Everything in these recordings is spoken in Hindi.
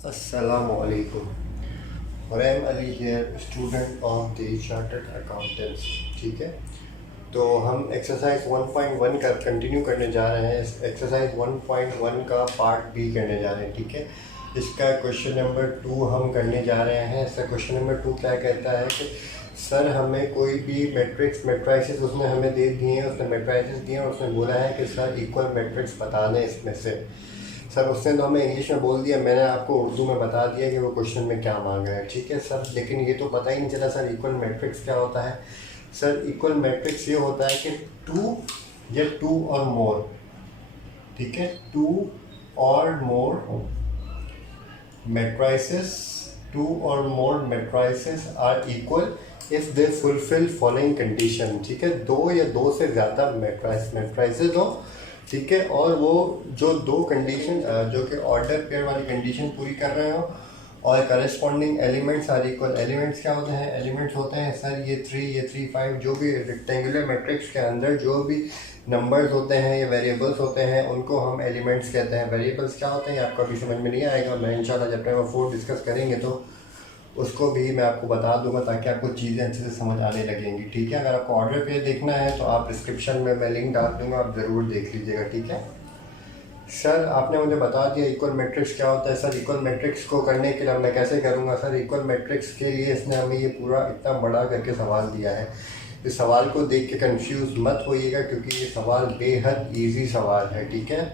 Assalamualaikum. Rem Ali here, student of the chartered accountants. ठीक है, तो हम एक्सरसाइज 1.1 का कंटिन्यू करने जा रहे हैं। एक्सरसाइज 1.1 का पार्ट बी करने जा रहे हैं। ठीक है, इसका क्वेश्चन नंबर 2 हम करने जा रहे हैं। इसका क्वेश्चन नंबर 2 क्या कहता है कि सर हमें कोई भी मैट्रिक्स उसने हमें दे दिए हैं, उसने मैट्राइसिस दिए और उसने बोला है कि सर इक्वल मैट्रिक्स बता दें इसमें से। सर उसने तो हमें इंग्लिश में बोल दिया, मैंने आपको उर्दू में बता दिया कि वो क्वेश्चन में क्या मांगा है। ठीक है सर, लेकिन ये तो पता ही नहीं चला सर इक्वल मैट्रिक्स क्या होता है। सर इक्वल मैट्रिक्स ये होता है कि टू या टू और मोर, ठीक है, टू और मोर matrices, two or more matrices are equal if they fulfill following condition। ठीक है, दो या दो से ज़्यादा matrices हो, ठीक है, और वो जो दो कंडीशन जो कि ऑर्डर पेयर वाली कंडीशन पूरी कर रहे हो और corresponding elements are equal. Elements क्या होते हैं? एलिमेंट्स होते हैं सर ये 3 5 जो भी रेक्टेंगुलर मैट्रिक्स के अंदर जो भी नंबर्स होते हैं या वेरिएबल्स होते हैं उनको हम एलिमेंट्स कहते हैं। वेरिएबल्स क्या होते हैं ये आपको अभी समझ में नहीं आएगा, मैं इंशाल्लाह जब टाइम 4 डिस्कस करेंगे तो उसको भी मैं आपको बता दूंगा ताकि आपको चीज़ें अच्छे से समझ आने लगेंगी। ठीक है, अगर आपको ऑर्डर पे देखना है तो आप डिस्क्रिप्शन में मैं लिंक डाल दूंगा, आप ज़रूर देख लीजिएगा। ठीक है सर, आपने मुझे बता दिया इक्वल मैट्रिक्स क्या होता है। सर इक्वल मैट्रिक्स को करने के लिए मैं कैसे करूँगा? सर इक्वल मैट्रिक्स के लिए इसने हमें ये पूरा इतना बड़ा करके सवाल दिया है। इस सवाल को देख के कंफ्यूज मत होइएगा क्योंकि ये सवाल बेहद इजी सवाल है। ठीक है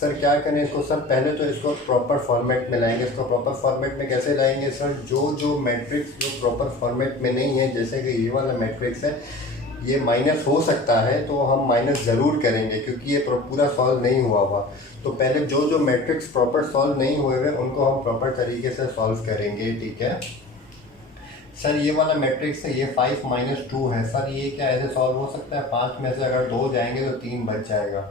सर, क्या करें इसको? सर पहले तो इसको प्रॉपर फॉर्मेट में लाएंगे। इसको प्रॉपर फॉर्मेट में कैसे लाएंगे? सर जो मैट्रिक्स जो प्रॉपर फॉर्मेट में नहीं है, जैसे कि ये वाला मैट्रिक्स है, ये माइनस हो सकता है तो हम माइनस ज़रूर करेंगे क्योंकि ये पूरा सॉल्व नहीं हुआ हुआ। तो पहले जो मैट्रिक्स प्रॉपर सॉल्व नहीं हुए हुए उनको हम प्रॉपर तरीके से सॉल्व करेंगे। ठीक है सर, ये वाला मैट्रिक्स है, ये 5 - 2 है। सर ये क्या ऐसे सॉल्व हो सकता है? 5 में से अगर 2 जाएंगे तो 3 बच जाएगा।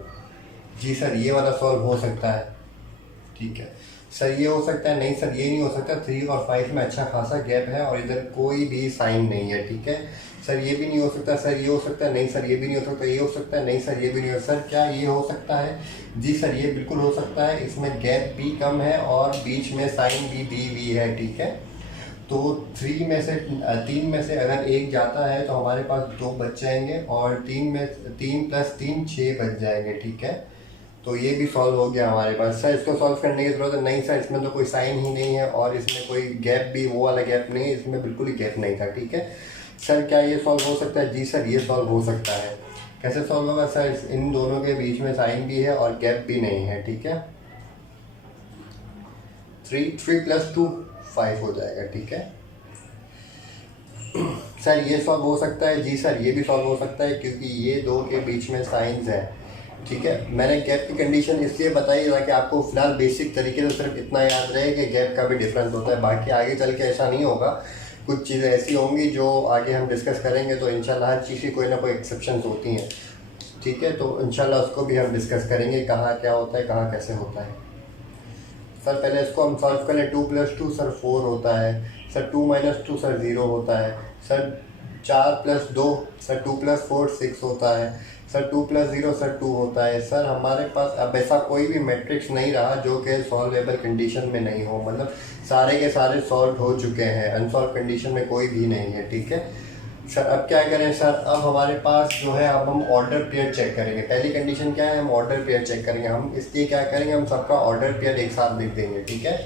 जी सर, ये वाला सॉल्व हो सकता है। ठीक है सर, ये हो सकता है। नहीं सर, ये नहीं हो सकता। 3 और 5 में अच्छा खासा गैप है और इधर कोई भी साइन नहीं है। ठीक है सर, ये भी नहीं हो सकता। सर ये हो सकता है। नहीं सर, ये भी नहीं हो सकता। ये हो सकता है। नहीं सर, ये भी नहीं हो। सर क्या ये हो सकता है? जी सर, ये बिल्कुल हो सकता है। इसमें गैप भी कम है और बीच में साइन भी दी हुई है। ठीक है, तो 3 में से अगर एक जाता है तो हमारे पास 2 बच जाएंगे और 3 + 3 6 बच जाएंगे। ठीक है, तो ये भी सॉल्व हो गया हमारे पास। सर इसको सॉल्व करने की ज़रूरत नहीं सर, इसमें तो कोई साइन ही नहीं है और इसमें कोई गैप भी वो वाला गैप नहीं है, इसमें बिल्कुल ही गैप नहीं था। ठीक है सर, क्या ये सॉल्व हो सकता है? जी सर, ये सॉल्व हो सकता है। कैसे सॉल्व होगा? सर इन दोनों के बीच में साइन भी है और गैप भी नहीं है। ठीक है, 3 + 2 5 हो जाएगा। ठीक है सर, ये सॉल्व हो सकता है। जी सर, ये भी सॉल्व हो सकता है क्योंकि ये दो के बीच में साइंस है। ठीक है, मैंने गैप की कंडीशन इसलिए बताई ताकि आपको फिलहाल बेसिक तरीके से सिर्फ इतना याद रहे कि गैप का भी डिफरेंस होता है। बाकी आगे चल के ऐसा नहीं होगा, कुछ चीज़ें ऐसी होंगी जो आगे हम डिस्कस करेंगे तो इंशाल्लाह हर चीज़ की कोई ना कोई एक्सेप्शंस होती हैं। ठीक है, तो इंशाल्लाह उसको भी हम डिस्कस करेंगे कहाँ क्या होता है, कहाँ कैसे होता है। सर पहले इसको हम सॉल्व करें। 2 + 2 सर 4 होता है। सर 2 - 2 सर 0 होता है। सर 4 + 2 सर 2 + 4 6 होता है। सर 2 + 0 सर 2 होता है। सर हमारे पास अब ऐसा कोई भी मैट्रिक्स नहीं रहा जो कि सॉल्वेबल कंडीशन में नहीं हो, मतलब सारे के सारे सॉल्व हो चुके हैं, अनसॉल्व कंडीशन में कोई भी नहीं है। ठीक है सर, अब क्या करें? सर अब हमारे पास जो है, अब हम ऑर्डर पेयर चेक करेंगे। पहली कंडीशन क्या है? हम ऑर्डर पेयर चेक करेंगे। हम इसलिए क्या करेंगे, हम सबका ऑर्डर पेयर एक साथ लिख देंगे। ठीक है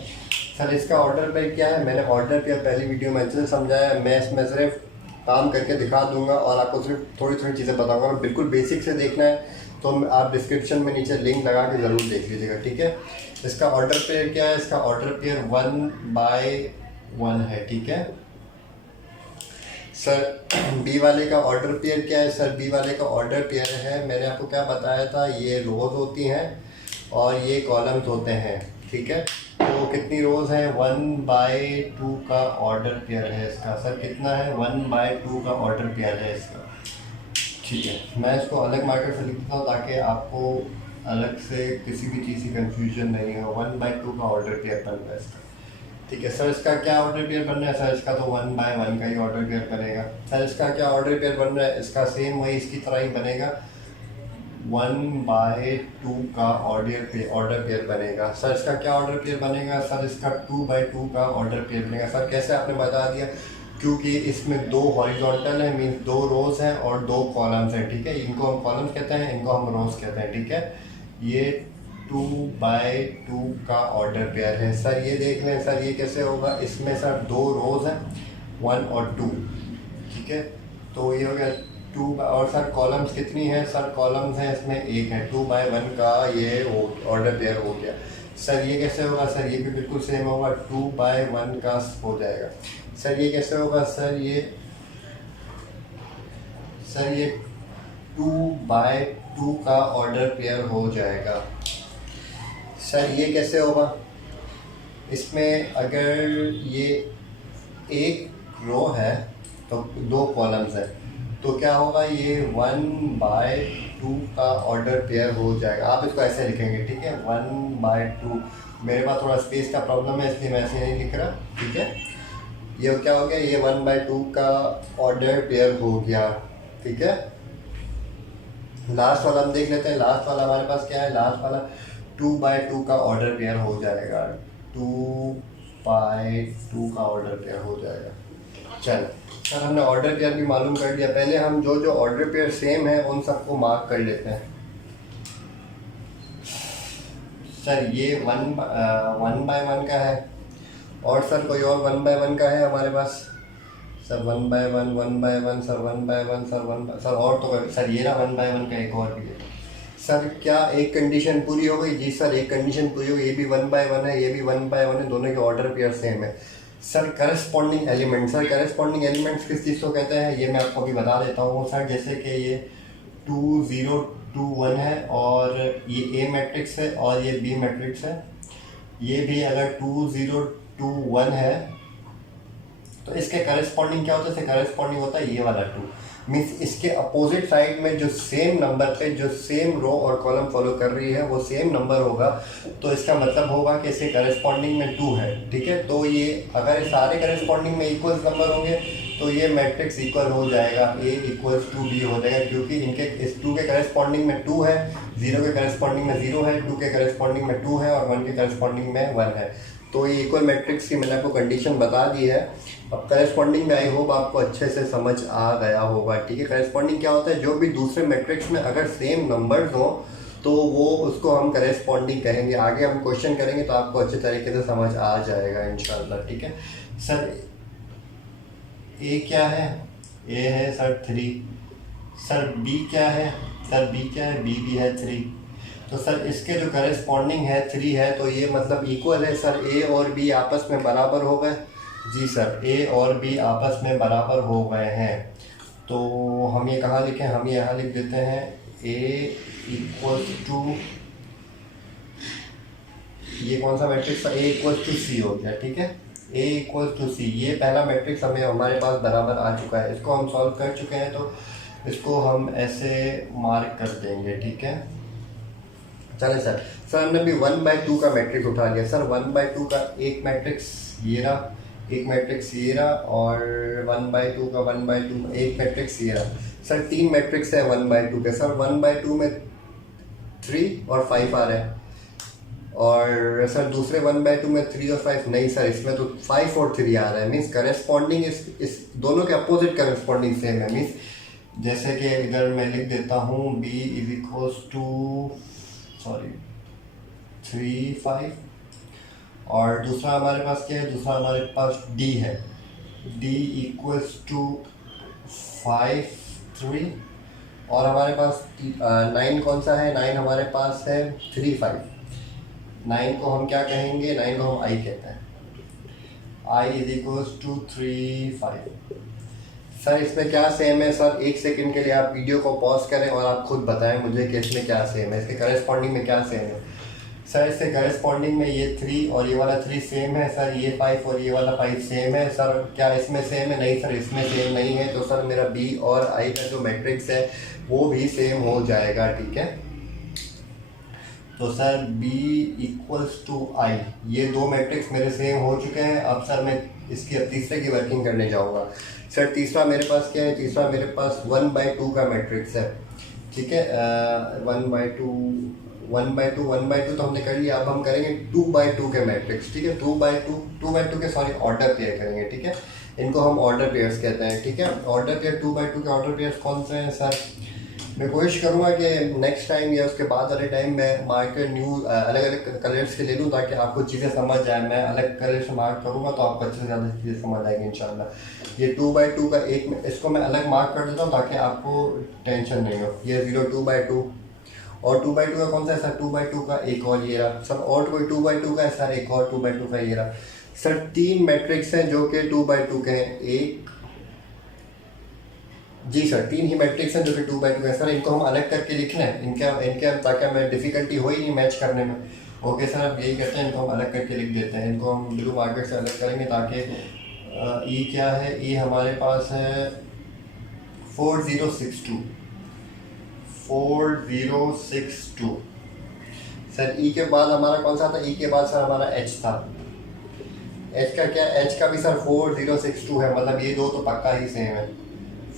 सर, इसका ऑर्डर पेयर क्या है? मैंने ऑर्डर पेयर पहली वीडियो में अच्छे से समझाया। मैं इसमें सिर्फ काम करके दिखा दूंगा और आपको सिर्फ थोड़ी थोड़ी चीज़ें बताऊंगा। बिल्कुल बेसिक से देखना है तो आप डिस्क्रिप्शन में नीचे लिंक लगा के ज़रूर देख लीजिएगा। ठीक है, इसका ऑर्डर पेयर क्या है? इसका ऑर्डर पेयर 1/1 है। ठीक है सर, बी वाले का ऑर्डर पेयर क्या है? सर बी वाले का ऑर्डर पेयर है, मैंने आपको क्या बताया था, ये रोज़ होती हैं और ये कॉलम्स होते हैं। ठीक है, तो कितनी रोज़ हैं? 1/2 का ऑर्डर पेयर है इसका। सर कितना है? 1/2 का ऑर्डर पेयर है इसका। ठीक है, मैं इसको अलग मार्कर से लिखता हूँ ताकि आपको अलग से किसी भी चीज़ की कन्फ्यूजन नहीं हो। 1/2 का ऑर्डर पेयर बन रहा है इसका। ठीक है सर, इसका क्या ऑर्डर पेयर बन रहा है? सर इसका तो 1/1 का ही ऑर्डर पेयर बनेगा। सर इसका क्या ऑर्डर पेयर बन रहा है? इसका सेम वही इसकी तरह ही बनेगा। 1/2 का ऑर्डर पेयर बनेगा। सर इसका क्या ऑर्डर पेयर बनेगा? सर इसका 2/2 का ऑर्डर पेयर बनेगा। सर कैसे आपने बता दिया? क्योंकि इसमें 2 हॉरिजॉन्टल है, मीन्स 2 रोज हैं और 2 कॉलम्स हैं, ठीक है। इनको हम कॉलम्स कहते हैं, इनको हम रोज कहते हैं, ठीक है। ये 2/2 का ऑर्डर पेयर है। सर ये देख लें, सर ये कैसे होगा? इसमें सर 2 रोज हैं, 1 और 2, ठीक है। तो ये हो गया 2 और सर कॉलम्स कितनी है? सर कॉलम्स हैं इसमें 1 है, 2/1 का ये ऑर्डर पेयर हो गया। सर ये कैसे होगा? सर ये भी बिल्कुल सेम होगा, 2/1 का हो जाएगा। सर ये कैसे होगा? सर ये 2/2 का ऑर्डर पेयर हो जाएगा। सर ये कैसे होगा? इसमें अगर ये एक रो है तो 2 कॉलम्स है, तो क्या होगा? ये 1/2 का ऑर्डर पेयर हो जाएगा। आप इसको ऐसे लिखेंगे, ठीक है, 1/2। मेरे पास थोड़ा स्पेस का प्रॉब्लम है इसलिए मैं ऐसे नहीं लिख रहा, ठीक है। ये क्या हो गया? ये 1/2 का ऑर्डर पेयर हो गया, ठीक है। लास्ट वाला हम देख लेते हैं। लास्ट वाला हमारे पास क्या है? लास्ट वाला 2/2 का ऑर्डर पेयर हो जाएगा, 2/2 का ऑर्डर पेयर हो जाएगा। चलो सर हमने ऑर्डर पेयर भी मालूम कर दिया। पहले हम जो जो ऑर्डर पेयर सेम है उन सबको मार्क कर लेते हैं। सर ये 1/1 का है, और सर कोई और 1/1 का है हमारे पास? सर 1/1, 1/1, सर 1/1, सर और तो सर ये ना 1/1 का एक और भी है। सर क्या एक कंडीशन पूरी हो गई? जी सर एक कंडीशन पूरी हो गई। ये भी 1/1 है, ये भी 1/1 है, दोनों के ऑर्डर पेयर सेम है। Sir corresponding element, sir corresponding elements किस चीज़ को कहते हैं ये मैं आपको अभी बता देता हूँ। सर जैसे कि ये 2 0 2 1 है और ये ए मैट्रिक्स है और ये बी मैट्रिक्स है। ये भी अगर 2 0 2 1 है तो इसके करस्पॉन्डिंग क्या होता है? इसके करस्पॉन्डिंग होता है ये वाला 2, मीन्स इसके अपोजिट साइड में जो सेम नंबर पे जो सेम रो और कॉलम फॉलो कर रही है वो सेम नंबर होगा, तो इसका मतलब होगा कि इसके करस्पॉन्डिंग में 2 है, ठीक है। तो ये अगर सारे करस्पॉन्डिंग में इक्वल नंबर होंगे तो ये मैट्रिक्स इक्वल हो जाएगा, A = B हो जाएगा, क्योंकि इनके इस 2 के करस्पॉन्डिंग में 2 है, 0 के करस्पॉन्डिंग में 0 है, 2 के करस्पॉन्डिंग में 2 है और 1 के करस्पॉन्डिंग में 1 है। तो ये इक्वल मैट्रिक्स की मैंने आपको कंडीशन बता दी है। अब करस्पॉन्डिंग में आई होप आपको अच्छे से समझ आ गया होगा, ठीक है। करस्पॉन्डिंग क्या होता है? जो भी दूसरे मैट्रिक्स में अगर सेम नंबर्स हो तो वो उसको हम करस्पॉन्डिंग कहेंगे। आगे हम क्वेश्चन करेंगे तो आपको अच्छे तरीके से समझ आ जाएगा इंशाल्लाह, ठीक है। सर ए क्या है? ए है सर 3। सर बी क्या है? सर बी क्या है? बी भी है 3। तो सर इसके जो करस्पॉन्डिंग है 3 है, तो ये मतलब इक्वल है। सर ए और बी आपस में बराबर हो गए? जी सर ए और बी आपस में बराबर हो गए हैं। तो हम ये कहाँ लिखें? हम यहाँ लिख देते हैं ए = ये कौन सा मैट्रिक्स? ए = सी हो गया, ठीक है। ए = सी, ये पहला मैट्रिक्स हमें हमारे पास बराबर आ चुका है। इसको हम सॉल्व कर चुके हैं तो इसको हम ऐसे मार्क कर देंगे, ठीक है। चले सर हमने अभी 1/2 का मैट्रिक्स उठा लिया। सर 1/2 का एक मैट्रिक्स ये रहा, एक मैट्रिक्स ये रहा, और 1/2 का 1/2 एक मैट्रिक्स ये रहा। सर 3 मैट्रिक्स है 1/2 के। सर 1/2 में 3 और 5 आ रहे हैं, और सर दूसरे 1/2 में 3 और 5 नहीं सर, इसमें तो 5 और 3 आ रहा है। मीन्स करस्पॉन्डिंग इस दोनों के अपोजिट करस्पॉन्डिंग सेम है। मीन्स जैसे कि इधर मैं लिख देता हूँ B = 3 5, और दूसरा हमारे पास क्या है? दूसरा हमारे पास D है, D = 5 3, और हमारे पास 9 कौन सा है? 9 हमारे पास है 3 5। 9 को हम क्या कहेंगे? 9 को हम I कहते हैं। I = 3 5। सर इसमें क्या सेम है? सर 1 सेकंड के लिए आप वीडियो को पॉज करें और आप खुद बताएं मुझे कि इसमें क्या सेम है, इसके करस्पॉन्डिंग में क्या सेम है। सर इससे करस्पॉन्डिंग में ये 3 और ये वाला 3 सेम है। सर ये 5 और ये वाला 5 सेम है। सर क्या इसमें सेम है? नहीं सर इसमें सेम नहीं है। तो सर मेरा B और I का जो मैट्रिक्स है वो भी सेम हो जाएगा, ठीक है। तो सर B = I, ये 2 मैट्रिक्स मेरे सेम हो चुके हैं। अब सर मैं इसकी अब तीसरे की वर्किंग करने जाऊंगा। सर तीसरा मेरे पास क्या है? तीसरा मेरे पास 1/2 का मैट्रिक्स है। ठीक है। 1/2 1/2 1/2 तो हमने कर लिया। अब हम करेंगे 2/2 के मैट्रिक्स, ठीक है। 2/2 के सॉरी ऑर्डर पेयर करेंगे, ठीक है। इनको हम ऑर्डर पेयर्स कहते हैं, ठीक है। ऑर्डर पेयर 2/2 के ऑर्डर पेयर्स कौन से हैं सर? मैं कोशिश करूँगा कि नेक्स्ट टाइम या उसके बाद वाले टाइम मैं मार्कर न्यू अलग अलग कलर्स के ले लूँ ताकि आपको चीज़ें समझ आए। मैं अलग कलर से मार्क करूँगा तो आपको अच्छे से ज़्यादा चीज़ें समझ आएंगी इंशाल्लाह। ये 2/2 का एक, इसको मैं अलग मार्क कर देता हूँ ताकि आपको टेंशन नहीं हो। ये 0 2/2 और 2/2 का कौन सा है सर? 2/2 का एक और ये रहा सर। और कोई 2/2 का है सर? एक और 2/2 का ये रहा सर। 3 मैट्रिक्स हैं जो कि 2/2 के हैं। एक, जी सर, 3 ही मैट्रिक्स हैं जो कि 2/2 है सर। इनको हम अलग करके लिखना है इनके इनके ताकि हमें डिफ़िकल्टी हो ही नहीं मैच करने में। ओके सर, अब यही करते हैं, इनको हम अलग करके लिख देते हैं। इनको हम ब्लू मार्कर से अलग करेंगे ताकि ई क्या है? ई हमारे पास है 4062 4062 सर। ई के बाद हमारा कौन सा था? ई के बाद सर हमारा एच था। एच का क्या? एच का भी सर 4062 है, मतलब ये दो तो पक्का ही सेम है।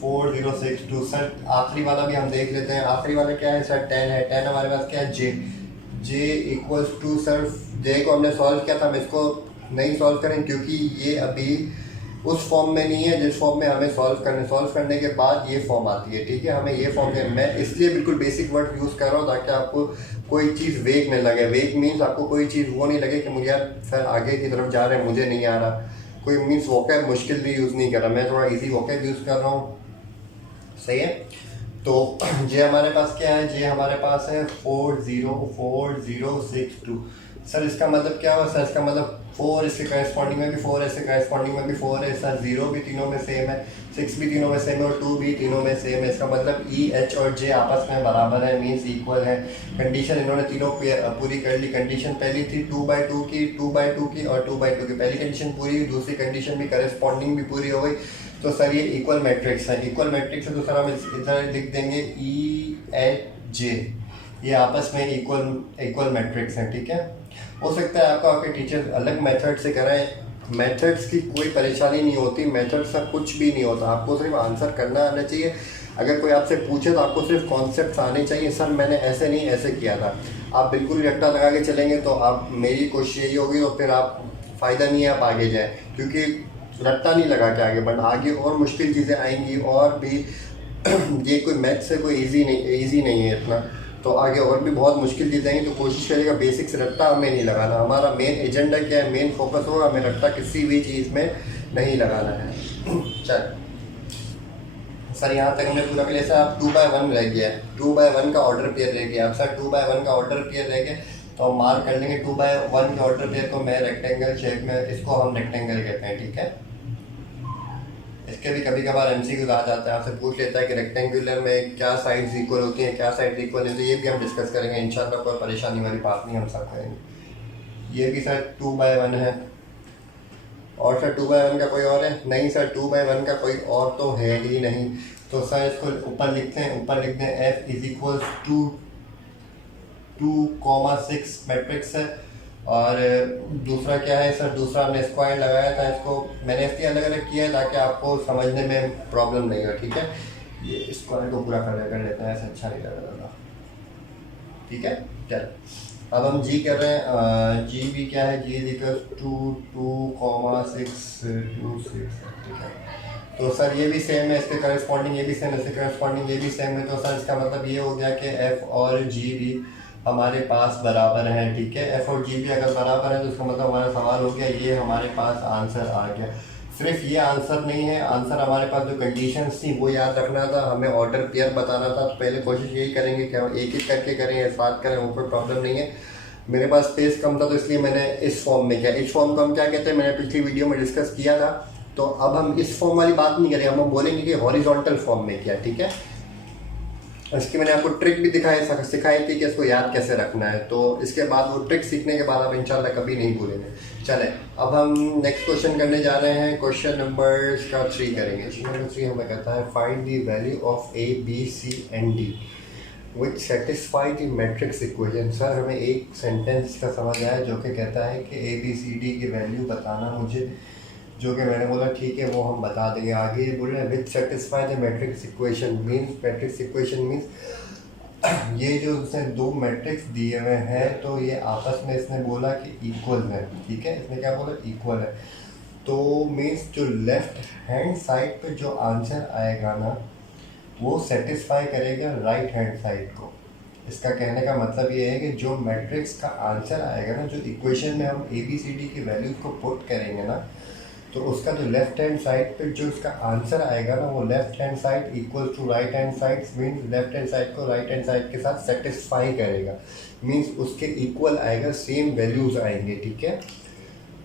4062 सर। आखिरी वाला भी हम देख लेते हैं। आखिरी वाला क्या है सर? 10 है। 10 हमारे पास क्या है? जे। जे इक्वल्स टू सर, जे को हमने सॉल्व किया था, हम इसको नहीं सॉल्व करें क्योंकि ये अभी उस फॉर्म में नहीं है जिस फॉर्म में हमें सॉल्व करने के बाद ये फॉर्म आती है, ठीक है। हमें ये फॉर्म है, मैं इसलिए बिल्कुल बेसिक वर्ड यूज़ कर रहा हूँ ताकि आपको कोई चीज़ वेग नहीं लगे। वेग मीन्स आपको कोई चीज़ वो नहीं लगे कि मुझे यार सर आगे की तरफ जा रहे हैं, मुझे नहीं आ रहा। कोई मीन्स वोकैब मुश्किल भी यूज़ नहीं कर रहा, मैं थोड़ा ईजी वोकैब यूज़ कर रहा हूँ, सही है। तो जे हमारे पास क्या है? जे हमारे पास है 404062 सर। इसका मतलब क्या हुआ सर? इसका मतलब 4 इसके करस्पॉन्डिंग में भी 4 है, इसके करस्पॉन्डिंग में भी 4 है सर। 0 भी तीनों में सेम है, 6 भी तीनों में सेम है और 2 भी तीनों में सेम है। इसका मतलब ई, एच और जे आपस में बराबर है, मीन्स इक्वल है। कंडीशन इन्होंने तीनों पूरी कर ली। कंडीशन पहली थी 2/2 की, 2/2 की और 2/2 की। पहली कंडीशन पूरी हुई, दूसरी कंडीशन भी करस्पॉन्डिंग भी पूरी हो गई। तो सर ये इक्वल मैट्रिक्स है। इक्वल मैट्रिक्स है तो सर हम इधर लिख देंगे ई, एच, जे, ये आपस में इक्वल मैट्रिक्स हैं, ठीक है। हो सकता है आपका आपके टीचर अलग मेथड से कराएं, मेथड्स की कोई परेशानी नहीं होती। मेथड से कुछ भी नहीं होता, आपको सिर्फ आंसर करना आना चाहिए। अगर कोई आपसे पूछे तो आपको सिर्फ कॉन्सेप्ट आने चाहिए। सर मैंने ऐसे नहीं ऐसे किया था, आप बिल्कुल रट्टा लगा के चलेंगे तो आप, मेरी कोशिश यही होगी तो फिर आप फ़ायदा नहीं है आप आगे जाएँ, क्योंकि रट्टा नहीं लगा के आगे बढ़ना। आगे और मुश्किल चीज़ें आएंगी और भी ये कोई मैथ से कोई इजी नहीं है इतना, तो आगे और भी बहुत मुश्किल चीज़ें आएंगी। तो कोशिश करेगा बेसिक से रट्टा हमें नहीं लगाना। हमारा मेन एजेंडा क्या है, मेन फोकस होगा हमें रट्टा किसी भी चीज़ में नहीं लगाना है। चल सर, यहाँ तक हमने पूरा कर लिया सर। अब 2/1 रह गया है, 2/1 का ऑर्डर पेयर रह गया। अब सर 2/1 का ऑर्डर पेयर रह गया तो हम मार्क कर लेंगे 2/1 के ऑर्डर पेयर को। मैं रेक्टेंगल शेप में, इसको हम रेक्टेंगल कहते हैं, ठीक है। इसके भी कभी कभार एमसीक्यू आ जाता है, आपसे पूछ लेता है कि रेक्टेंगुलर में क्या साइड्स इक्वल होती हैं, क्या साइड्स इक्वल नहीं होती, ये भी हम डिस्कस करेंगे इंशाल्लाह। कोई परेशानी वाली बात नहीं, हम सब करेंगे। ये भी सर 2/1 है। और सर 2/1 का कोई और है? नहीं सर, 2/1 का कोई और तो है ही नहीं। तो सर इसको ऊपर लिखते हैं, ऊपर लिखते हैं F is equals to 2,6 matrix है। और दूसरा क्या है सर? दूसरा हमने स्क्वायर लगाया था, इसको मैंने इसलिए अलग अलग किया है ताकि आपको समझने में प्रॉब्लम नहीं हो, ठीक है। ये स्क्वायर को पूरा कर लेते हैं, ऐसा अच्छा नहीं लग रहा था, ठीक है। चल अब हम जी कर रहे हैं। जी भी क्या है? जी इज इक्वल टू 2,626, ठीक है। तो सर ये भी सेम है, इसके करस्पॉन्डिंग ये भी सेम है, इसके करस्पॉन्डिंग ये भी सेम है। तो सर इसका मतलब ये हो गया कि एफ और जी भी हमारे पास बराबर हैं, ठीक है। एफ और जी भी अगर बराबर है तो इसका मतलब हमारा सवाल हो गया, ये हमारे पास आंसर आ गया। सिर्फ ये आंसर नहीं है, आंसर हमारे पास जो कंडीशंस थी वो याद रखना था, हमें ऑर्डर पेयर बताना था। तो पहले कोशिश यही करेंगे कि हम एक एक करके करें या साथ करें, वो कोई प्रॉब्लम नहीं है। मेरे पास स्पेस कम था तो इसलिए मैंने इस फॉर्म में किया। इस फॉर्म को हम क्या कहते हैं, मैंने पिछली वीडियो में डिस्कस किया था। तो अब हम इस फॉर्म वाली बात नहीं करें, हम बोलेंगे कि हॉरिजॉन्टल फॉर्म में किया, ठीक है। इसकी मैंने आपको ट्रिक भी सिखाई थी कि इसको याद कैसे रखना है। तो इसके बाद वो ट्रिक सीखने के बाद आप इंशाल्लाह कभी नहीं भूलेंगे। चले अब हम नेक्स्ट क्वेश्चन करने जा रहे हैं। क्वेश्चन नंबर 3 करेंगे। नंबर 3 हमें कहता है find the value of A, B, C and D which satisfy the matrix equation. Sir हमें एक सेंटेंस का समझ आया जो कि कहता है कि ABCD की वैल्यू बताना मुझे, जो कि मैंने बोला ठीक है वो हम बता देंगे। आगे बोल रहे हैं विच satisfy the matrix equation means, matrix equation means ये जो इसने दो मैट्रिक्स दिए हुए हैं तो ये आपस में इसने बोला कि इक्वल है, ठीक है, इसने क्या बोला, इक्वल है। तो मीन्स जो लेफ्ट हैंड साइड पे जो आंसर आएगा ना वो सेटिस्फाई करेगा राइट हैंड साइड को। इसका कहने का मतलब ये है कि जो मैट्रिक्स का आंसर आएगा ना, जो इक्वेशन में हम ABCD की वैल्यूज को पुट करेंगे ना, तो उसका जो लेफ्ट हैंड साइड पे जो इसका आंसर आएगा ना वो left hand side equal to right hand side, means left hand side को राइट हैंड साइड के साथ सेटिस्फाई करेगा, मीन्स उसके इक्वल आएगा, सेम वैल्यूज आएंगे, ठीक है।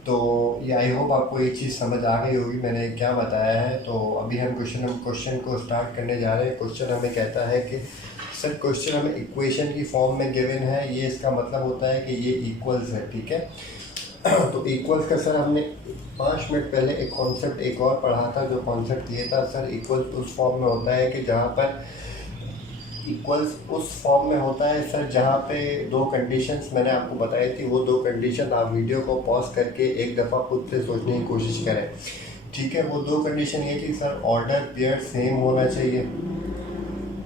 तो ये आई होप आपको ये चीज़ समझ आ गई होगी मैंने क्या बताया है। तो अभी हम क्वेश्चन को स्टार्ट करने जा रहे हैं। क्वेश्चन हमें कहता है कि सर क्वेश्चन हमें इक्वेशन की फॉर्म में गिवन है, ये इसका मतलब होता है कि ये इक्वल्स है, ठीक है। तो इक्वल्स का सर हमने 5 मिनट पहले एक कॉन्सेप्ट एक और पढ़ा था, जो कॉन्सेप्ट ये था सर इक्वल्स उस फॉर्म में होता है कि जहाँ पर इक्वल्स उस फॉर्म में होता है सर जहाँ पे दो कंडीशंस मैंने आपको बताई थी, वो दो कंडीशन आप वीडियो को पॉज करके एक दफ़ा खुद से सोचने की कोशिश करें, ठीक है। वो दो कंडीशन ये थी सर, ऑर्डर पेयर सेम होना चाहिए,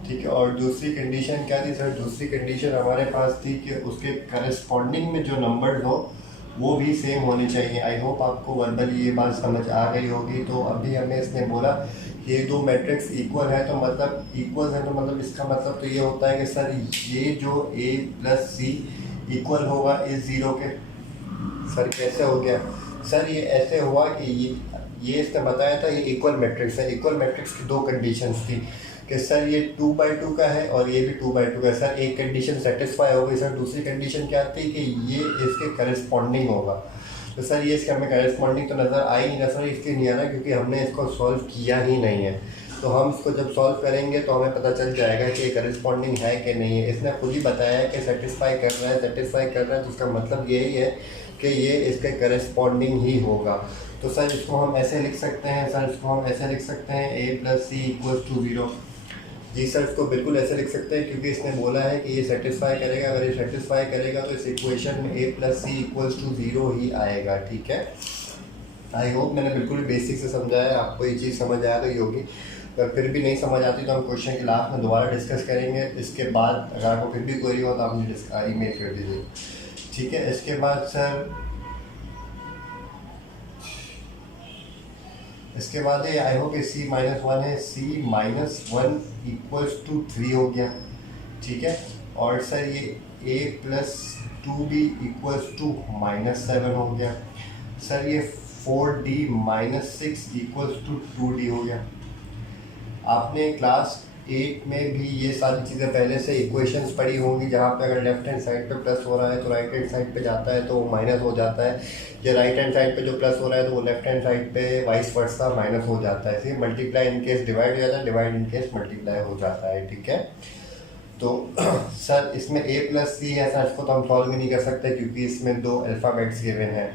ठीक है। और दूसरी कंडीशन क्या थी सर, दूसरी कंडीशन हमारे पास थी कि उसके करस्पॉन्डिंग में जो नंबर्स हो वो भी सेम होने चाहिए। आई होप आपको वर्बली ये बात समझ आ गई होगी। तो अभी हमें इसने बोला ये दो मैट्रिक्स इक्वल है, तो मतलब इक्वल है तो मतलब इसका मतलब तो ये होता है कि सर ये जो A प्लस C इक्वल होगा इस ज़ीरो के। सर कैसे हो गया सर, ये ऐसे हुआ कि ये इसने बताया था ये इक्वल मैट्रिक्स है। इक्वल मैट्रिक्स की दो कंडीशंस थी कि सर ये 2/2 का है और ये भी 2/2 का है। सर एक कंडीशन सेटिस्फाई हो गई, सर दूसरी कंडीशन क्या थी कि ये इसके करस्पॉन्डिंग होगा। तो सर ये इसके हमें करस्पॉन्डिंग तो नज़र आई नहीं ना सर, इसलिए नहीं आ रहा क्योंकि हमने इसको सॉल्व किया ही नहीं है। तो हम इसको जब सॉल्व करेंगे तो हमें पता चल जाएगा कि ये करस्पॉन्डिंग है कि नहीं है। इसने खुद ही बताया है कि सेटिस्फाई कर रहा है, सेटिस्फाई कर रहा है, तो उसका मतलब यही है कि ये इसके करस्पॉन्डिंग ही होगा। तो सर इसको हम ऐसे लिख सकते हैं, सर इसको हम ऐसे लिख सकते हैं A + C = 0। जी सर इसको बिल्कुल ऐसे लिख सकते हैं क्योंकि इसने बोला है कि ये सेटिस्फाई करेगा। अगर ये सेटिस्फाई करेगा तो इस इक्वेशन में A + C = 0 ही आएगा, ठीक है। आई होप मैंने बिल्कुल बेसिक से समझाया, आपको ये चीज़ समझ आ रही होगी। अगर फिर भी नहीं समझ आती तो हम क्वेश्चन के लास्ट में दोबारा डिस्कस करेंगे। इसके बाद अगर आपको फिर भी क्वेरी हो तो आप मुझे ईमेल कर दीजिए, ठीक है। इसके बाद सर इसके बाद है आई होप C-1 है, C-1 = 3 हो गया, ठीक है। और सर ये A + 2B = -7 हो गया। सर ये 4D - 6 = 2D हो गया। आपने क्लास 8 में भी ये सारी चीज़ें पहले से इक्वेशंस पढ़ी होंगी, जहाँ पे अगर लेफ्ट हैंड साइड पे प्लस हो रहा है तो राइट हैंड साइड पे जाता है तो वो माइनस हो जाता है, या राइट हैंड साइड पे जो प्लस हो रहा है तो वो लेफ्ट हैंड साइड पे वाइस वर्सा माइनस हो जाता है। इसे मल्टीप्लाई इन केस डिवाइड हो जाता है, डिवाइड इन केस मल्टीप्लाई हो जाता है, ठीक है। तो सर इसमें A + C है सर, इसको तो हम सॉल्व ही नहीं कर सकते क्योंकि इसमें दो अल्फ़ाबेट्स गिवन हैं।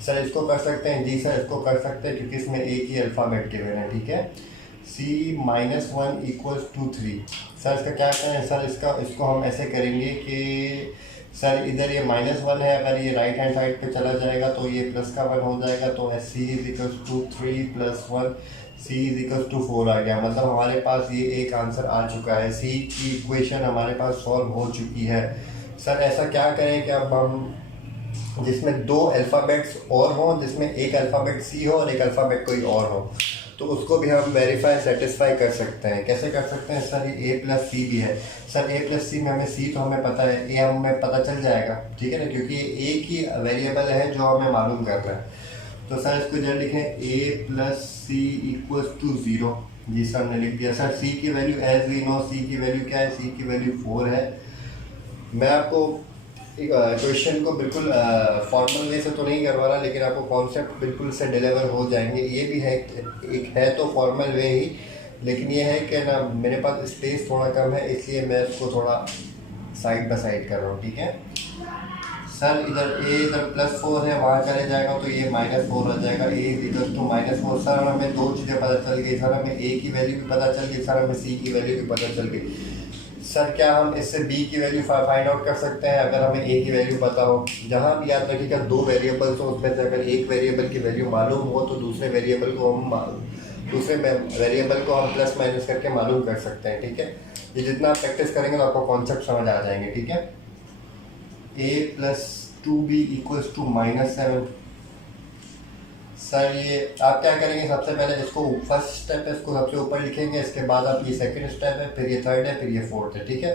सर इसको कर सकते हैं, जी सर इसको कर सकते हैं क्योंकि इसमें एक ही अल्फ़ाबेट गिवन है, ठीक है। C-1 = 3। सर इसका क्या करें सर, इसको हम ऐसे करेंगे कि सर इधर ये -1 है, अगर ये राइट हैंड साइड पे चला जाएगा तो ये प्लस का 1 हो जाएगा, तो C = 3 + 1 C = 4 आ गया। मतलब हमारे पास ये एक आंसर आ चुका है, C की इक्वेशन हमारे पास सॉल्व हो चुकी है। सर ऐसा क्या करें कि अब हम जिसमें दो अल्फ़ाबेट्स और हों, जिसमें एक अल्फ़ाबेट C हो और एक अल्फ़ाबेट कोई और हो, तो उसको भी हम वेरीफाई सेटिस्फाई कर सकते हैं। कैसे कर सकते हैं सर, ये A + C भी है। सर A + C में हमें C तो हमें पता है, A हमें पता चल जाएगा, ठीक है ना, क्योंकि एक ही वेरिएबल है जो हमें मालूम करना है। तो सर इसको जब लिखें A + C = 0, जी सर हमने लिख दिया। सर C की value as we know, C की वैल्यू क्या है, C की वैल्यू 4 है। मैं आपको क्वेश्चन को बिल्कुल फॉर्मल वे से तो नहीं करवा रहा, लेकिन आपको कॉन्सेप्ट बिल्कुल से डिलीवर हो जाएंगे। ये भी है एक है तो फॉर्मल वे ही, लेकिन ये है कि ना मेरे पास स्पेस थोड़ा कम है, इसलिए मैं इसको थोड़ा साइड बाय साइड कर रहा हूँ, ठीक है। सर इधर इधर +4 है, वहाँ चले जाएगा तो ये -4 हो जाएगा। A = -4। सर हमें दो चीज़ें पता चल गई, सर हमें A की वैल्यू भी पता चल गई, सर हमें C की वैल्यू भी पता चल गई। सर क्या हम इससे B की वैल्यू फाइंड आउट कर सकते हैं अगर हमें A की वैल्यू पता हो। जहाँ भी याद रखिएगा दो वेरिएबल्स हो, उसमें से अगर एक वेरिएबल की वैल्यू मालूम हो तो दूसरे वेरिएबल को हम प्लस माइनस करके मालूम कर सकते हैं, ठीक है। ये जितना आप प्रैक्टिस करेंगे तो आपको कॉन्सेप्ट समझ आ जाएंगे, ठीक है। a plus 2b equals to -7। Sir ये आप क्या करेंगे, सबसे पहले इसको फर्स्ट स्टेप है, इसको सबसे ऊपर लिखेंगे, इसके बाद आप ये सेकंड स्टेप है, फिर ये थर्ड है, फिर ये फोर्थ है, ठीक है।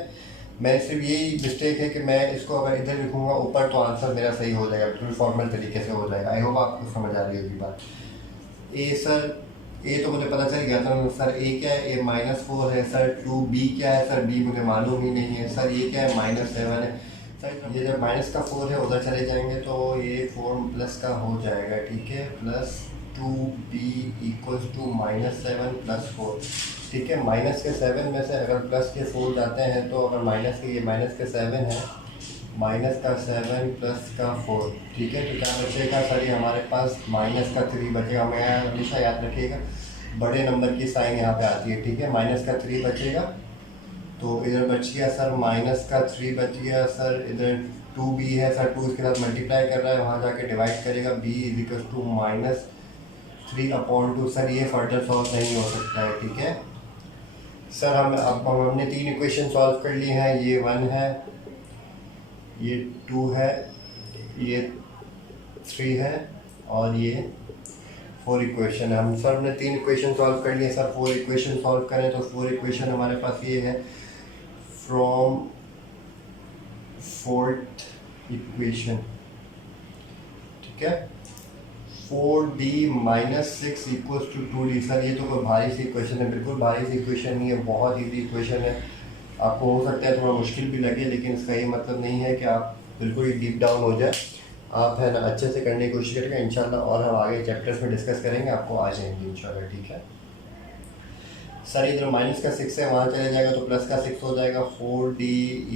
मैं सिर्फ यही मिस्टेक है कि मैं इसको अगर इधर लिखूंगा ऊपर तो आंसर मेरा सही हो जाएगा, बिल्कुल फॉर्मल तरीके से हो जाएगा। आई होप आपको समझ आ रही होगी बात। ए सर ए तो मुझे पता चल गया था सर, ए क्या है, ए -4 है सर। 2b क्या है सर, b मुझे मालूम ही नहीं है सर। ये क्या है, -7 है सर। ये जब -4 है उधर चले जाएंगे तो ये 4 का हो जाएगा, ठीक है। प्लस 2b इक्वल्स टू -7 + 4, ठीक है। माइनस के 7 में से अगर प्लस के 4 जाते हैं तो अगर माइनस के 7 है, -7 + 4, ठीक है। तो क्या बचेगा सर, ये हमारे पास -3 बचेगा। मैं हमेशा याद रखिएगा बड़े नंबर की साइन यहाँ पे आती है, ठीक है। -3 बचेगा, तो इधर बच गया सर -3 बच गया सर। इधर 2b है सर, 2 इसके साथ मल्टीप्लाई कर रहा है, वहाँ जाके डिवाइड करेगा, b = -3/2 सर। ये फर्दर सॉल्व नहीं हो सकता है, ठीक है सर। हमने 3 इक्वेशन सॉल्व कर ली हैं। ये 1 है, ये 2 है, ये 3 है और ये 4 इक्वेशन है। हम सर हमने 3 इक्वेशन सॉल्व कर लिए सर। 4 इक्वेशन सॉल्व करें तो 4 इक्वेशन हमारे पास ये है, फ्रॉम 4th इक्वेशन, ठीक है। 4d - 6 equals to 2d। Sir ये तो कोई भारी सी इक्वेशन है, बिल्कुल भारी सी इक्वेशन नहीं है, बहुत ईजी इक्वेशन है। आपको हो सकता है थोड़ा मुश्किल भी लगे, लेकिन इसका ये मतलब नहीं है कि आप बिल्कुल ही डीप डाउन हो जाए। आप है ना अच्छे से करने की कोशिश करेंगे इंशाल्लाह, और हम आगे चैप्टर्स में डिस्कस करेंगे, आपको आ जाएंगे इंशाल्लाह, ठीक है सर। इधर -6 है, वहाँ चले जाएगा तो +6 हो जाएगा। 4d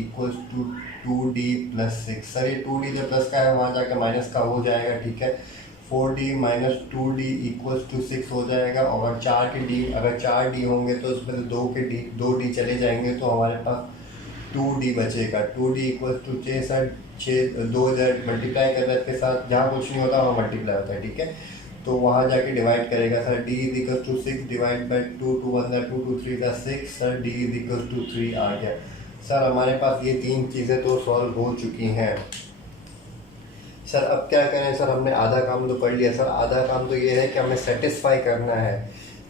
equals to 2d + 6 sir. ये 2d जो प्लस का है वहाँ जाकर माइनस का हो जाएगा, ठीक है। 4d - 2d इक्वल्स टू 6 हो जाएगा। और अगर 4d होंगे तो उसमें से 2d चले जाएंगे तो हमारे पास 2d बचेगा। 2d equals to 6 sir. 2 इधर मल्टीप्लाई कर रहा है इसके साथ, जहाँ कुछ नहीं होता वहाँ मल्टीप्लाई होता है, ठीक है। तो वहाँ जाके डिवाइड करेगा sir. d = 6 divide by 2, 2 1 2 2 3 6 sir. d = 3 आ गया सर। हमारे पास ये 3 चीज़ें तो सॉल्व हो चुकी हैं सर। अब क्या करें सर, हमने आधा काम तो कर लिया सर। आधा काम तो ये है कि हमें सेटिस्फाई करना है।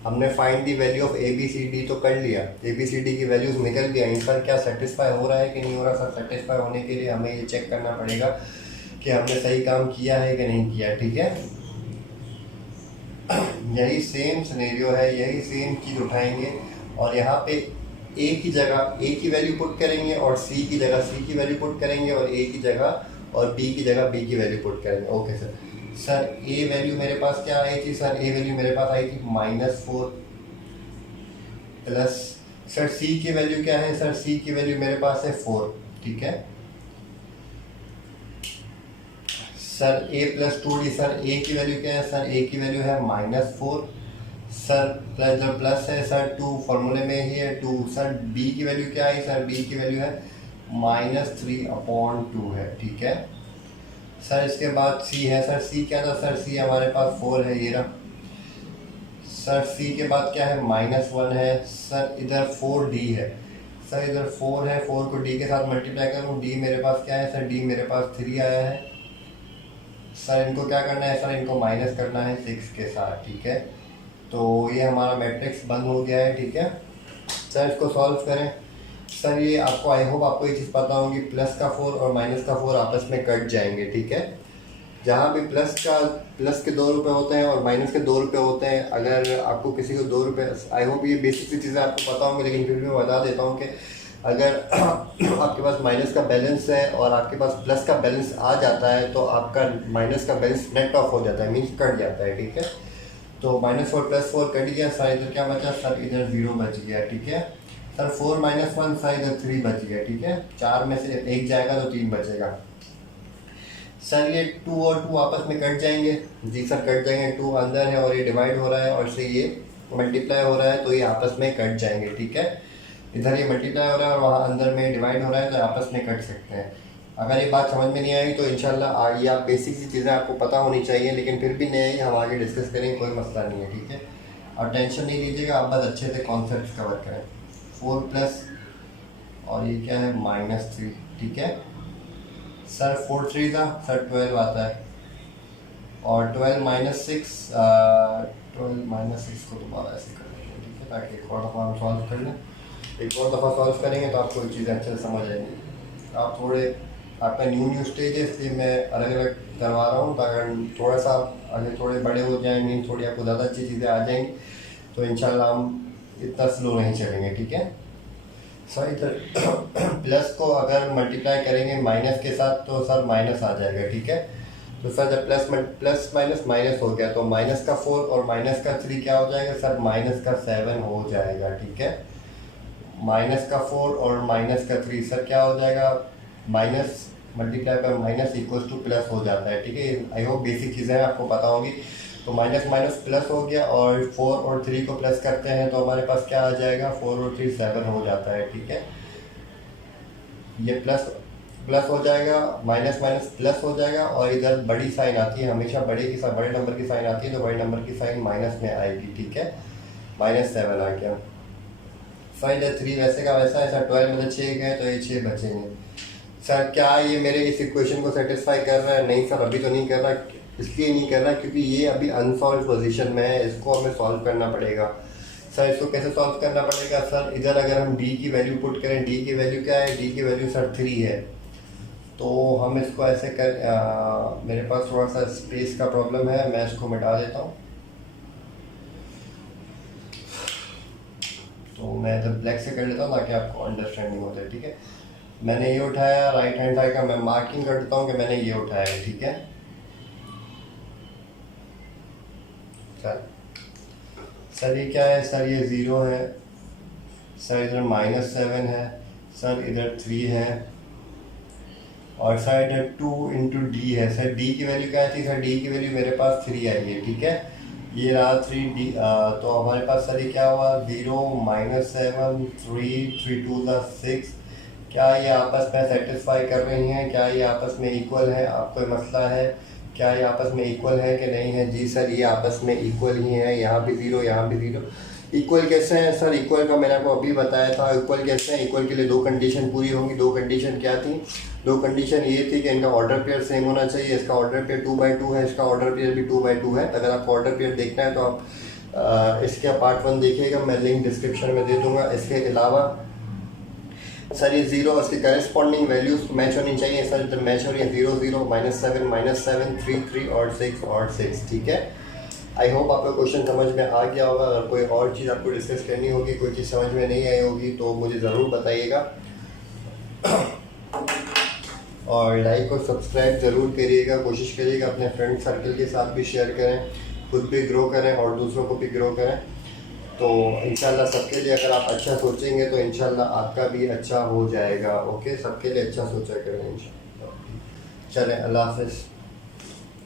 हमने find the value of ABCD तो कर लिया, ABCD की वैल्यूज निकल गई सर। क्या सेटिस्फाई हो रहा है कि नहीं हो रहा सर? सेटिस्फाई होने के लिए हमें ये चेक करना पड़ेगा कि हमने सही काम किया है कि नहीं किया, ठीक है। यही सेम सिनेरियो है, यही सेम चीज़ उठाएंगे और यहाँ पे A की जगह A की वैल्यू पुट करेंगे और C की जगह C की वैल्यू पुट करेंगे और A की जगह और B की जगह B की वैल्यू पुट करेंगे। Okay sir. Sir A value मेरे पास क्या आई थी सर? A वैल्यू मेरे पास आई थी -4 प्लस सर C की वैल्यू क्या है सर? C की वैल्यू मेरे पास है 4, ठीक है sir. A + 2d sir. A की वैल्यू क्या है सर? A की वैल्यू है -4 सर। प्लस जो प्लस है सर 2 फॉर्मूले में ही है 2 सर। B की वैल्यू क्या है सर? B की वैल्यू है -3/2 है, ठीक है सर। इसके बाद C है सर। C क्या था सर? C हमारे पास 4 है, ये रहा सर। C के बाद क्या है? -1 है सर। इधर 4d है सर। इधर 4 है, 4 को d के साथ मल्टीप्लाई करूँ, d मेरे पास क्या है सर? d मेरे पास 3 आया है सर। इनको क्या करना है सर? इनको माइनस करना है 6 के साथ, ठीक है। तो ये हमारा मैट्रिक्स बंद हो गया है, ठीक है सर। इसको सॉल्व करें सर। ये आपको आई होप आपको ये चीज़ पता होगी, प्लस का 4 और माइनस का 4 आपस में कट जाएंगे, ठीक है। जहाँ भी प्लस के 2 रुपये होते हैं और माइनस के 2 रुपये होते हैं, अगर आपको किसी को 2 रुपये, आई होप ये बेसिक सी चीज़ें आपको पता होंगी, लेकिन फिर भी मैं बता देता हूँ कि अगर आपके पास माइनस का बैलेंस है और आपके पास प्लस का बैलेंस आ जाता है तो आपका माइनस का बैलेंस नेट ऑफ हो जाता है, मीन्स कट जाता है, ठीक है। तो -4 + 4 कट गया सर। इधर क्या बचा सर? इधर 0 बच गया, ठीक है सर। 4 - 1 सर। इधर 3 बच गया, ठीक है। 4 में से 1 जाएगा तो 3 बचेगा सर। ये 2 और 2 आपस में कट जाएंगे जी सर, कट जाएंगे। 2 अंदर है और ये डिवाइड हो रहा है और से ये मल्टीप्लाई हो रहा है तो ये आपस में कट जाएंगे, ठीक है। इधर ये मल्टीप्लाई हो रहा है और वहाँ अंदर में डिवाइड हो रहा है तो आपस में कट सकते हैं। अगर ये बात समझ में नहीं आई तो इंशाल्लाह ये आप बेसिक सी चीज़ें आपको पता होनी चाहिए, लेकिन फिर भी नहीं हम आगे डिस्कस करेंगे, कोई मसला नहीं है, ठीक है। और टेंशन नहीं लीजिएगा, आप बस अच्छे से कॉन्सेप्ट कवर करें। 4 + और ये क्या है -3, ठीक है सर। 4 3 था सर 12 आता है, और 12 - 6 12 - 6 को दोबारा ऐसे कर लेंगे, ठीक है, ताकि एक और दफ़ा हम सॉल्व कर लें। एक और दफ़ा सॉल्व करेंगे तो आपको चीज़ें अच्छे से समझ आएंगी। आप थोड़े आपका न्यू स्टेज है, इसलिए मैं अलग अलग करवा रहा हूँ, ताकि थोड़ा सा अगर थोड़े बड़े हो जाएँ, मीन थोड़ी आपको ज़्यादा अच्छी चीज़ें आ जाएंगी, तो इंशाल्लाह हम इतना स्लो नहीं चलेंगे, ठीक है सर। इधर प्लस को अगर मल्टीप्लाई करेंगे माइनस के साथ तो सर माइनस आ जाएगा, ठीक है। तो सर जब प्लस माइनस माइनस हो गया तो माइनस का 4 और माइनस का 3 क्या हो जाएगा सर, माइनस का 7 हो जाएगा, ठीक है। माइनस का 4 और माइनस का 3 सर क्या हो जाएगा, माइनस मल्टीप्लाई पर माइनस इक्वल्स टू प्लस हो जाता है, ठीक है। आई होप बेसिक चीज़ें आपको पता होंगी। तो माइनस माइनस प्लस हो गया, और 4 और 3 को प्लस करते हैं तो हमारे पास क्या आ जाएगा, 4 और 3 7 हो जाता है, ठीक है। ये प्लस प्लस हो जाएगा, माइनस माइनस प्लस हो जाएगा, और इधर बड़ी साइन आती है, हमेशा बड़े नंबर की साइन आती है, तो बड़े नंबर की साइन माइनस में आएगी, ठीक है। -7 आ गया। फाइंड 3 वैसे का वैसा है सर। 12 में 6 गए तो ये 6 बचेंगे सर। क्या ये मेरे इस इक्वेशन को सेटिस्फाई कर रहा है? नहीं सर, अभी तो नहीं कर रहा। इसलिए नहीं कर रहा क्योंकि ये अभी अनसॉल्व पोजीशन में है, इसको हमें सॉल्व करना पड़ेगा सर। इसको कैसे सॉल्व करना पड़ेगा सर? इधर अगर हम d की वैल्यू पुट करें, d की वैल्यू क्या है, d की वैल्यू सर 3 है, तो हम इसको ऐसे कर मेरे पास थोड़ा सा स्पेस का प्रॉब्लम है, मैं इसको मिटा देता हूँ। तो मैं इधर ब्लैक से कर लेता हूँ ताकि आपको अंडरस्टैंडिंग हो जाए, ठीक है। मैंने ये उठाया, राइट हैंड साइड का मैं मार्किंग कर देता हूँ कि मैंने ये उठाया है, ठीक है। सर ये क्या है सर, ये 0 है सर, इधर -7 है सर, इधर 3 है, और सर इधर 2 × d है सर। d की वैल्यू क्या थी सर? d की वैल्यू मेरे पास 3 आई है, ठीक है। ये रहा 3d, तो हमारे पास सर ये क्या हुआ, 0 -7 3 3 2 6। क्या ये आपस में सेटिस्फाई कर रही हैं? क्या ये आपस में इक्वल है? आपको मसला है क्या ये आपस में इक्वल है कि नहीं है? जी सर, ये आपस में इक्वल ही है, यहाँ भी 0 यहाँ भी 0। इक्वल कैसे हैं सर? इक्वल का मैंने आपको अभी बताया था। इक्वल कैसे हैं? इक्वल के लिए 2 कंडीशन पूरी होंगी। 2 कंडीशन क्या थी? 2 कंडीशन ये थी कि इनका ऑर्डर पेयर सेम होना चाहिए। इसका ऑर्डर पेयर 2/2 है, इसका ऑर्डर पेयर भी 2/2 है। अगर आपको ऑर्डर पेयर देखना है तो आप इसका पार्ट 1 देखिएगा, मैं लिंक डिस्क्रिप्शन में दे दूंगा। इसके अलावा सर ये 0 इसके करस्पॉन्डिंग वैल्यूज मैच होनी चाहिए सर, इधर मैच हो रही है 0 0 -7 3 3 और 6, ठीक है। आई होप आपका क्वेश्चन समझ में आ गया होगा। अगर कोई और चीज़ आपको डिस्कस करनी होगी, कोई चीज़ समझ में नहीं आई होगी तो मुझे ज़रूर बताइएगा। और लाइक और सब्सक्राइब ज़रूर करिएगा, कोशिश करिएगा अपने फ्रेंड सर्कल के साथ भी शेयर करें, खुद भी ग्रो करें और दूसरों को भी ग्रो करें। तो इंशाल्लाह सबके लिए अगर आप अच्छा सोचेंगे तो इंशाल्लाह आपका भी अच्छा हो जाएगा। ओके, सबके लिए अच्छा सोचा करें इंशाल्लाह। चलें, अल्लाह हाफ़िज़।